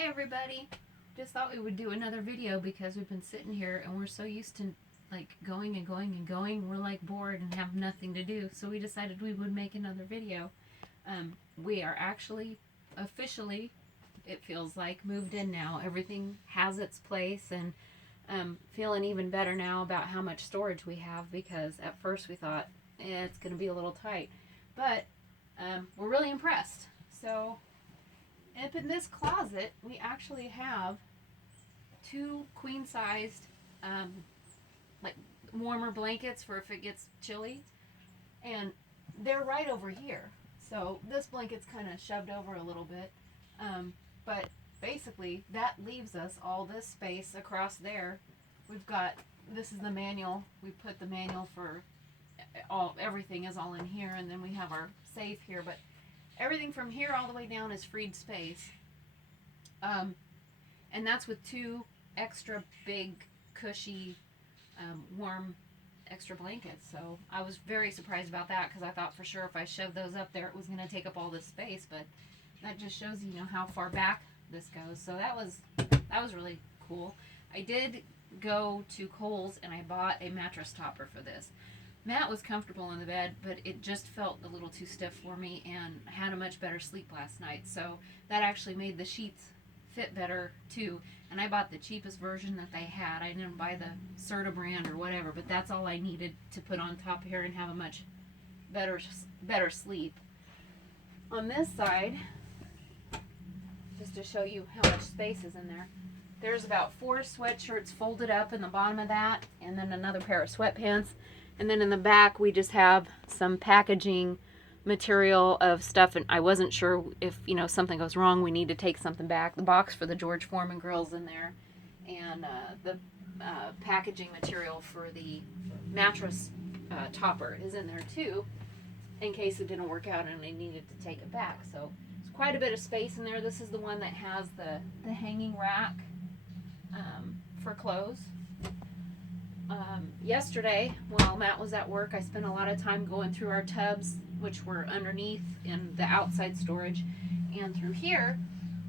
Hi everybody! Just thought we would do another video because we've been sitting here and we're so used to like going and going and going, we're like bored and have nothing to do. So we decided we would make another video. We are actually officially, it feels like, moved in now. Everything has its place, and feeling even better now about how much storage we have, because at first we thought it's going to be a little tight. But we're really impressed. So up in this closet, we actually have two queen-sized, like warmer blankets for if it gets chilly, and they're right over here. So this blanket's kind of shoved over a little bit, but basically that leaves us all this space across there. We've got, this is the manual. We put the manual for everything is all in here, and then we have our safe here, but everything from here all the way down is freed space. And that's with two extra big, cushy, warm extra blankets. So I was very surprised about that, because I thought for sure if I shoved those up there it was going to take up all this space, but that just shows you know how far back this goes. So that was really cool. I did go to Kohl's and I bought a mattress topper for this. Matt was comfortable in the bed, but it just felt a little too stiff for me, and I had a much better sleep last night. So that actually made the sheets fit better too. And I bought the cheapest version that they had. I didn't buy the Serta brand or whatever, but that's all I needed to put on top here and have a much better sleep. On this side, just to show you how much space is in there, there's about 4 sweatshirts folded up in the bottom of that, and then another pair of sweatpants. And then in the back we just have some packaging material of stuff, and I wasn't sure if something goes wrong we need to take something back. The box for the George Foreman grills in there, and the packaging material for the mattress topper is in there too, in case it didn't work out and I needed to take it back. So it's quite a bit of space in there. This is the one that has the hanging rack for clothes. Yesterday, while Matt was at work, I spent a lot of time going through our tubs, which were underneath in the outside storage, and through here.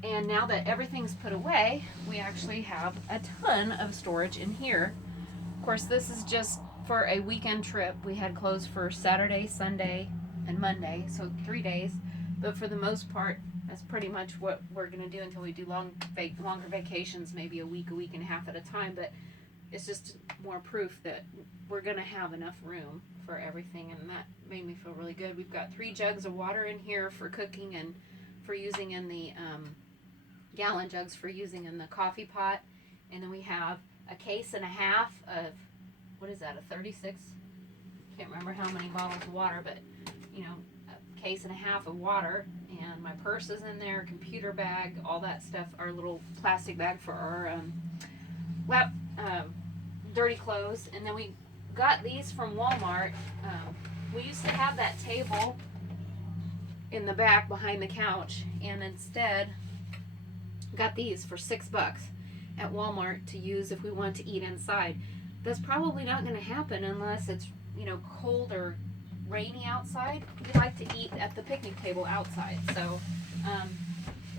And now that everything's put away, we actually have a ton of storage in here. Of course, this is just for a weekend trip. We had clothes for Saturday, Sunday, and Monday, so 3 days. But for the most part, that's pretty much what we're going to do until we do longer vacations, maybe a week and a half at a time. But it's just more proof that we're going to have enough room for everything, and that made me feel really good. We've got 3 jugs of water in here for cooking and for using in the gallon jugs for using in the coffee pot. And then we have a case and a half of, what is that, a 36? Can't remember how many bottles of water, but a case and a half of water. And my purse is in there, computer bag, all that stuff, our little plastic bag for our dirty clothes. And then we got these from Walmart. We used to have that table in the back behind the couch, and instead got these for $6 at Walmart to use if we want to eat inside. That's probably not going to happen unless it's cold or rainy outside. We like to eat at the picnic table outside, so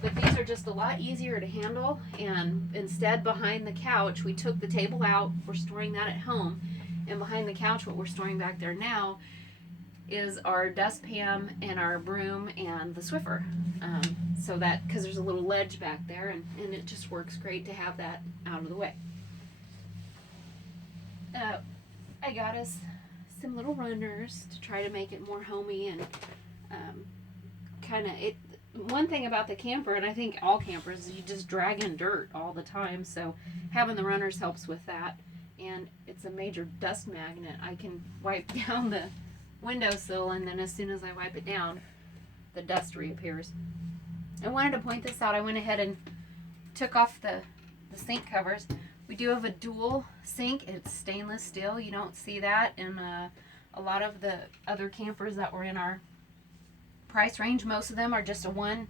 but these are just a lot easier to handle. And instead, behind the couch, we took the table out. We're storing that at home. And behind the couch, what we're storing back there now is our dustpan and our broom and the Swiffer. So that, because there's a little ledge back there, and it just works great to have that out of the way. I got us some little runners to try to make it more homey, and one thing about the camper, and I think all campers, is you just drag in dirt all the time, so having the runners helps with that. And it's a major dust magnet. I can wipe down the windowsill, and then as soon as I wipe it down, the dust reappears. I wanted to point this out. I went ahead and took off the sink covers. We do have a dual sink. It's stainless steel. You don't see that in a lot of the other campers that were in our price range. Most of them are just a one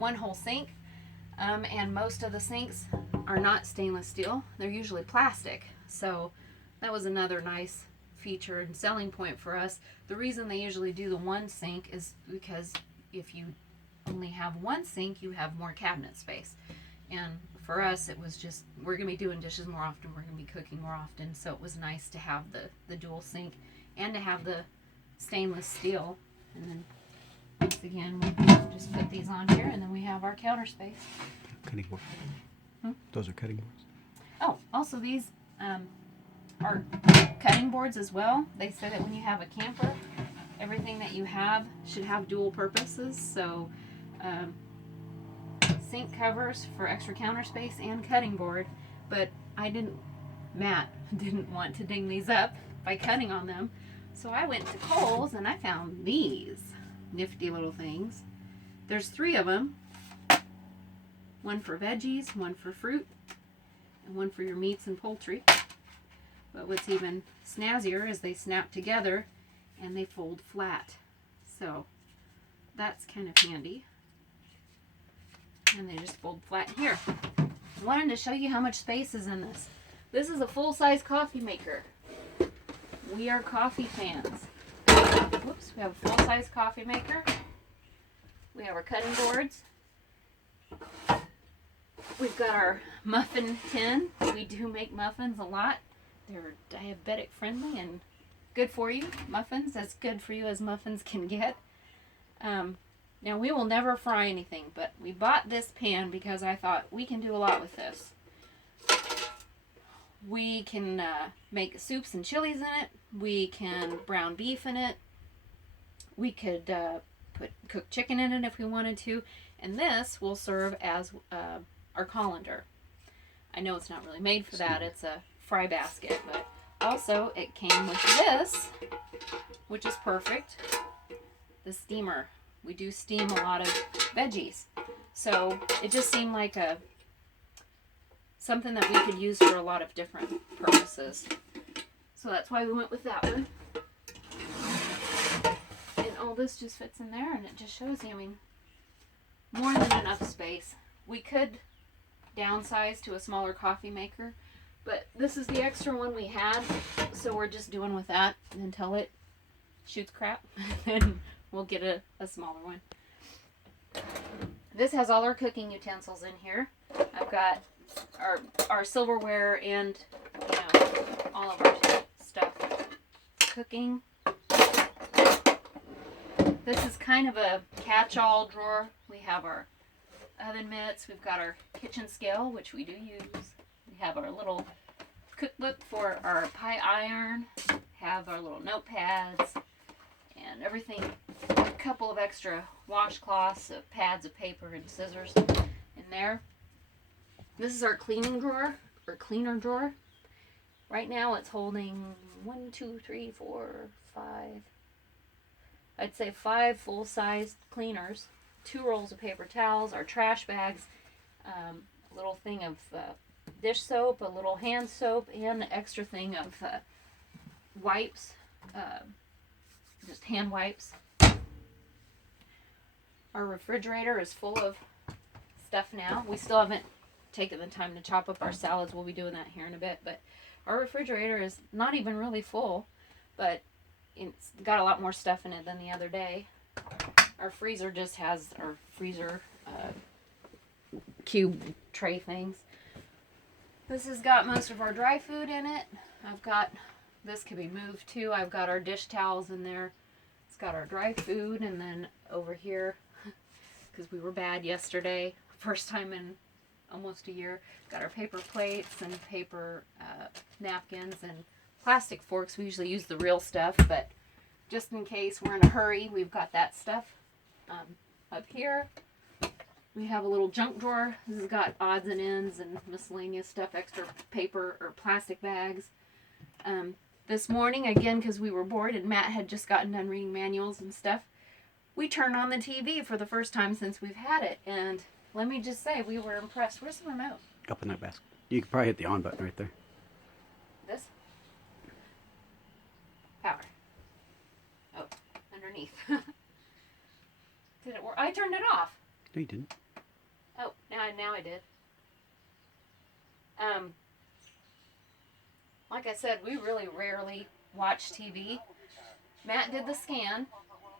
hole sink, and most of the sinks are not stainless steel. They're usually plastic. So that was another nice feature and selling point for us. The reason they usually do the one sink is because if you only have one sink, you have more cabinet space. And for us, it was just, we're going to be doing dishes more often. We're going to be cooking more often. So it was nice to have the dual sink and to have the stainless steel. And then, once again, we just put these on here, and then we have our counter space. Cutting boards. Those are cutting boards. Oh, also these are cutting boards as well. They say that when you have a camper, everything that you have should have dual purposes. So, sink covers for extra counter space and cutting board. But Matt didn't want to ding these up by cutting on them. So I went to Kohl's and I found these nifty little things. There's 3 of them. One for veggies, one for fruit, and one for your meats and poultry. But what's even snazzier is they snap together and they fold flat. So that's kind of handy. And they just fold flat here. I wanted to show you how much space is in this. This is a full-size coffee maker. We are coffee fans. Whoops, we have a full-size coffee maker. We have our cutting boards. We've got our muffin tin. We do make muffins a lot. They're diabetic friendly and good for you. Muffins, as good for you as muffins can get. Now we will never fry anything, but we bought this pan because I thought we can do a lot with this. We can make soups and chilies in it. We can brown beef in it. We could cook chicken in it if we wanted to. And this will serve as our colander. I know it's not really made for that. It's a fry basket, but also it came with this, which is perfect. The steamer. We do steam a lot of veggies. So it just seemed like something that we could use for a lot of different purposes. So that's why we went with that one. And all this just fits in there, and it just shows you, I mean, more than enough space. We could downsize to a smaller coffee maker, but this is the extra one we had, so we're just doing with that until it shoots crap, and we'll get a smaller one. This has all our cooking utensils in here. I've got our silverware and, you know, all of our stuff. Cooking. This is kind of a catch-all drawer. We have our oven mitts. We've got our kitchen scale, which we do use. We have our little cookbook for our pie iron. Have our little notepads and everything. A couple of extra washcloths, pads of paper, and scissors in there. This is our cleaning drawer, or cleaner drawer. Right now it's holding 1, 2, 3, 4, 5. I'd say 5 full-sized cleaners, 2 rolls of paper towels, our trash bags, a little thing of dish soap, a little hand soap, and an extra thing of wipes, just hand wipes. Our refrigerator is full of stuff now. We still haven't taken the time to chop up our salads. We'll be doing that here in a bit, but our refrigerator is not even really full, but it's got a lot more stuff in it than the other day. Our freezer just has our freezer cube tray things. This has got most of our dry food in it. This could be moved too. I've got our dish towels in there. It's got our dry food, and then over here, because we were bad yesterday, first time in almost a year, got our paper plates and paper napkins and plastic forks. We usually use the real stuff, but just in case we're in a hurry, we've got that stuff. Up here, we have a little junk drawer. This has got odds and ends and miscellaneous stuff, extra paper or plastic bags. This morning, again, because we were bored and Matt had just gotten done reading manuals and stuff, we turned on the TV for the first time since we've had it, and let me just say, we were impressed. Where's the remote? Up in that basket. You could probably hit the on button right there. This? Power. Oh, underneath. Did it work? I turned it off. No, you didn't. Oh, now I did. Like I said, we really rarely watch TV. Matt did the scan.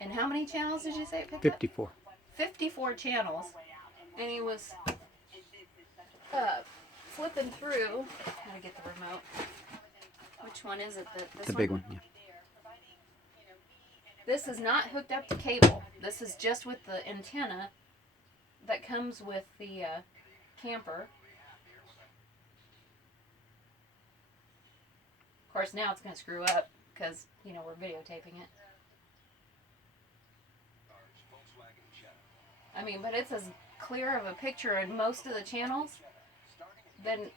And how many channels did you say it picked up? 54. 54 channels. And he was flipping through, gotta get the remote. Which one is it? This The one? big one, yeah. This is not hooked up to cable. This is just with the antenna that comes with the camper. Of course, now it's going to screw up because, you know, we're videotaping it. I mean, but it's as clear of a picture in most of the channels than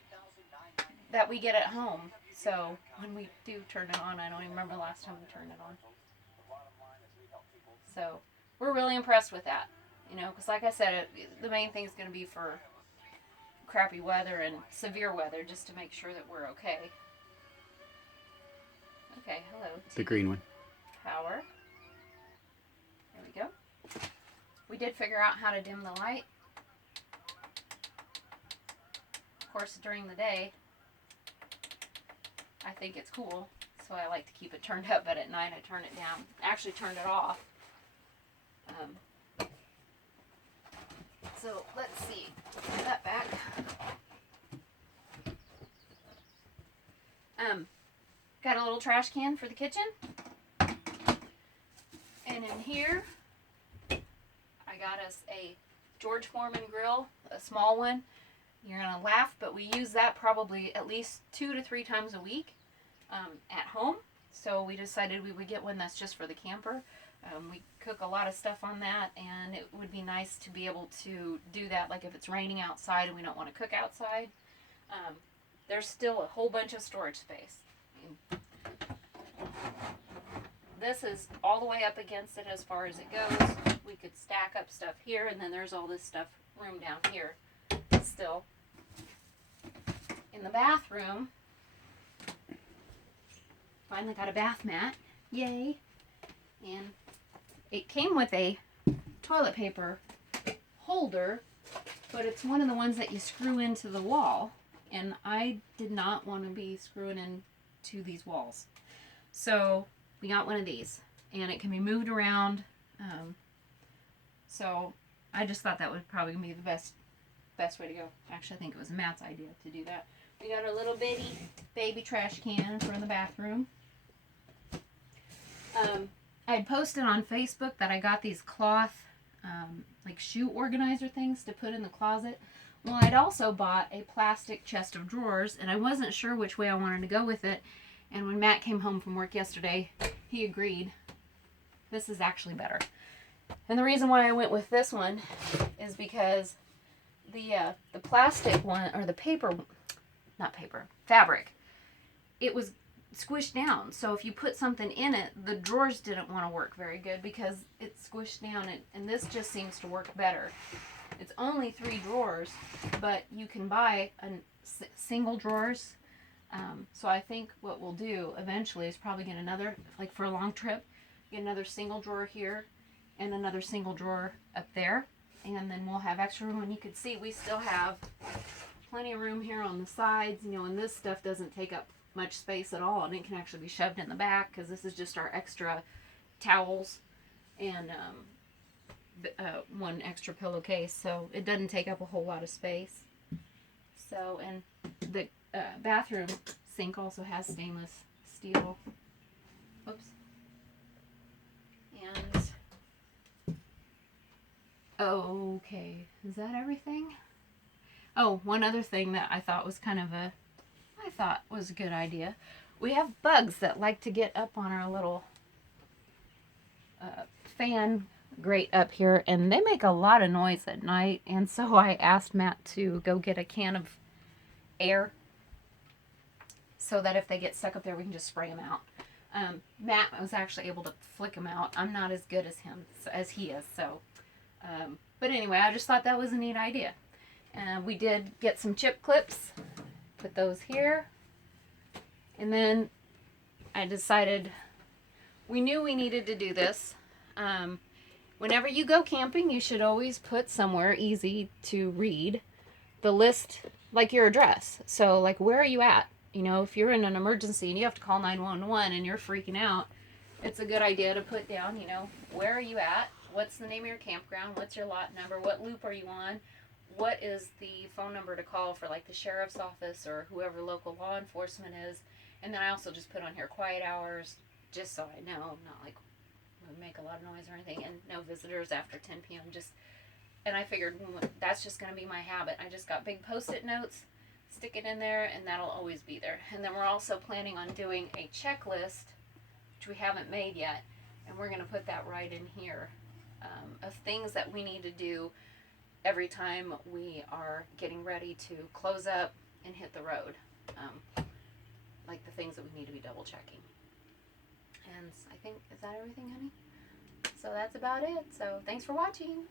that we get at home. So when we do turn it on, I don't even remember the last time we turned it on. So we're really impressed with that, you know, because like I said, the main thing is going to be for crappy weather and severe weather, just to make sure that we're okay. Okay, hello. The green one. Power. There we go. We did figure out how to dim the light. Of course, during the day, I think it's cool, so I like to keep it turned up, but at night I turn it down. Actually turned it off. So let's see. Put that back. Got a little trash can for the kitchen. And in here, I got us a George Foreman grill, a small one. You're going to laugh, but we use that probably at least 2 to 3 times a week at home. So we decided we would get one that's just for the camper. We cook a lot of stuff on that, and it would be nice to be able to do that, like if it's raining outside and we don't want to cook outside. There's still a whole bunch of storage space. This is all the way up against it as far as it goes. We could stack up stuff here, and then there's all this stuff room down here still. In the bathroom, finally got a bath mat. Yay! And it came with a toilet paper holder, but it's one of the ones that you screw into the wall, and I did not want to be screwing into these walls. So we got one of these, and it can be moved around. So I just thought that would probably be the best way to go. Actually, I think it was Matt's idea to do that. We got a little bitty baby trash can for the bathroom. I had posted on Facebook that I got these cloth like shoe organizer things to put in the closet. Well, I'd also bought a plastic chest of drawers, and I wasn't sure which way I wanted to go with it. And when Matt came home from work yesterday, he agreed. This is actually better. And the reason why I went with this one is because the plastic one, or the fabric, it was squished down. So if you put something in it, the drawers didn't want to work very good because it's squished down, and this just seems to work better. It's only 3 drawers, but you can buy single drawers. So I think what we'll do eventually is probably get another, like for a long trip, get another single drawer here and another single drawer up there. And then we'll have extra room. And you can see we still have plenty of room here on the sides, you know, and this stuff doesn't take up much space at all. And it can actually be shoved in the back because this is just our extra towels and one extra pillowcase. So it doesn't take up a whole lot of space. So, and the bathroom sink also has stainless steel. Oops. And okay, is that everything? Oh, one other thing that I thought was a good idea. We have bugs that like to get up on our little fan grate up here, and they make a lot of noise at night. And so I asked Matt to go get a can of air so that if they get stuck up there, we can just spray them out. Matt was actually able to flick them out. I'm not as good as him as he is. So, but anyway, I just thought that was a neat idea. We did get some chip clips, put those here, and then I decided we knew we needed to do this. Whenever you go camping, you should always put somewhere easy to read the list, like your address. So, like, where are you at? You know, if you're in an emergency and you have to call 911 and you're freaking out, it's a good idea to put down, you know, where are you at? What's the name of your campground? What's your lot number? What loop are you on? what is the phone number to call for like the sheriff's office or whoever local law enforcement is. And then I also just put on here quiet hours, just so I know, not like we make a lot of noise or anything, and no visitors after 10 p.m. And I figured that's just going to be my habit. I just got big post-it notes, stick it in there, and that'll always be there. And then we're also planning on doing a checklist, which we haven't made yet, and we're going to put that right in here, of things that we need to do every time we are getting ready to close up and hit the road. Like the things that we need to be double checking. And I think, is that everything, honey? So that's about it. So thanks for watching.